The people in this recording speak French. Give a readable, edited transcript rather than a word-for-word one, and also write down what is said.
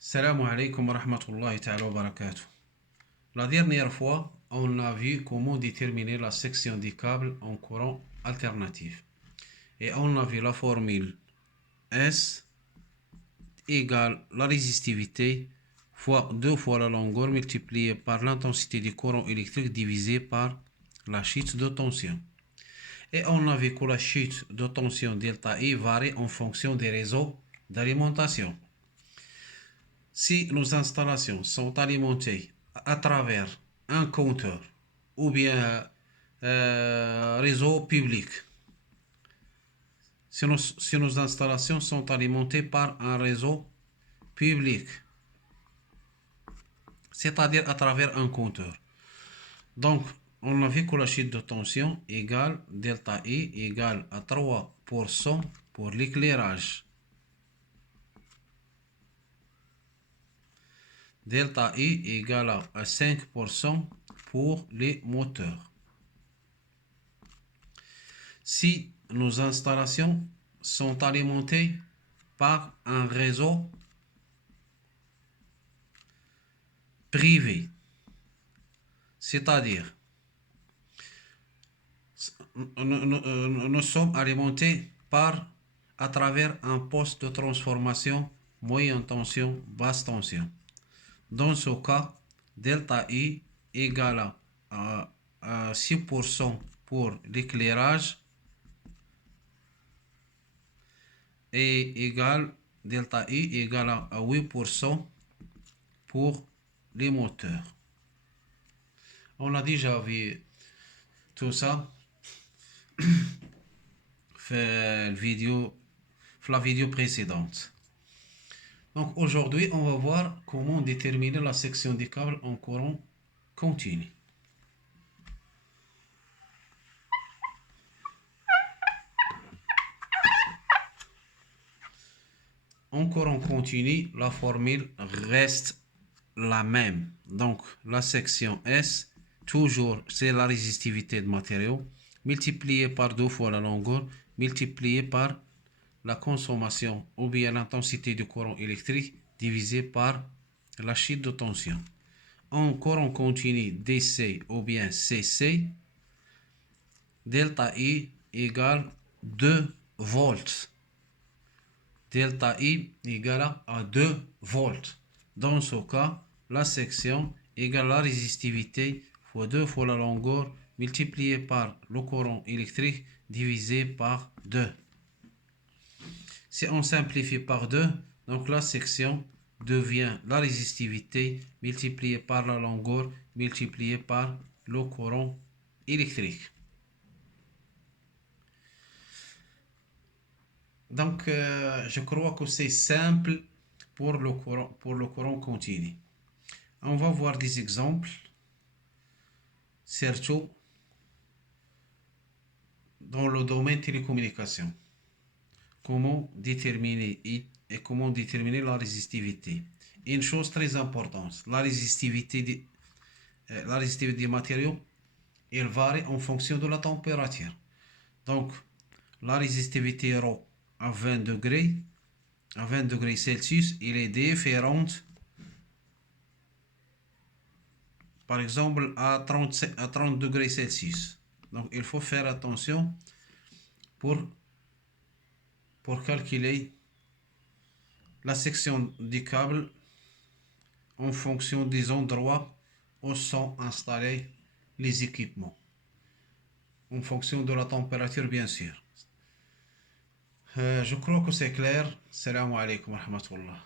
Salam alaikum wa rahmatullahi ta'ala wa barakatuh. La dernière fois, on a vu comment déterminer la section du câble en courant alternatif. Et on a vu la formule S égale la résistivité fois 2 fois la longueur multipliée par l'intensité du courant électrique divisé par la chute de tension. Et on a vu que la chute de tension delta I varie en fonction des réseaux d'alimentation. Si nos installations sont alimentées à travers un compteur ou bien réseau public, si nos installations sont alimentées par un réseau public, c'est-à-dire à travers un compteur. Donc, on a vu que la chute de tension égale delta I égale à 3% pour l'éclairage. Delta I égale à 5% pour les moteurs. Si nos installations sont alimentées par un réseau privé, c'est-à-dire nous sommes alimentés à travers un poste de transformation moyenne tension, basse tension. Dans ce cas, delta I égale à 6% pour l'éclairage et delta I égale à 8% pour les moteurs. On a déjà vu tout ça dans la vidéo précédente. Donc aujourd'hui, on va voir comment déterminer la section des câbles en courant continu. En courant continu, la formule reste la même. Donc la section S, toujours, c'est la résistivité de matériau, multipliée par 2 fois la longueur, multipliée par la consommation ou bien l'intensité du courant électrique, divisée par la chute de tension. En courant continu DC ou bien CC, delta I égale 2 volts. Delta I égale à 2 volts. Dans ce cas, la section égale la résistivité fois 2 fois la longueur multipliée par le courant électrique divisé par 2. Si on simplifie par 2, donc la section devient la résistivité multipliée par la longueur multipliée par le courant électrique. Donc, je crois que c'est simple pour le courant continu. On va voir des exemples, surtout dans le domaine télécommunication. Comment déterminer la résistivité. Une chose très importante, la résistivité des matériaux, elle varie en fonction de la température. Donc, la résistivité ρ à 20 degrés Celsius, il est différente, par exemple, à 30 degrés Celsius. Donc, il faut faire attention pour calculer la section du câble en fonction des endroits où sont installés les équipements. En fonction de la température, bien sûr. Je crois que c'est clair. Salam alaikum wa rahmatullah.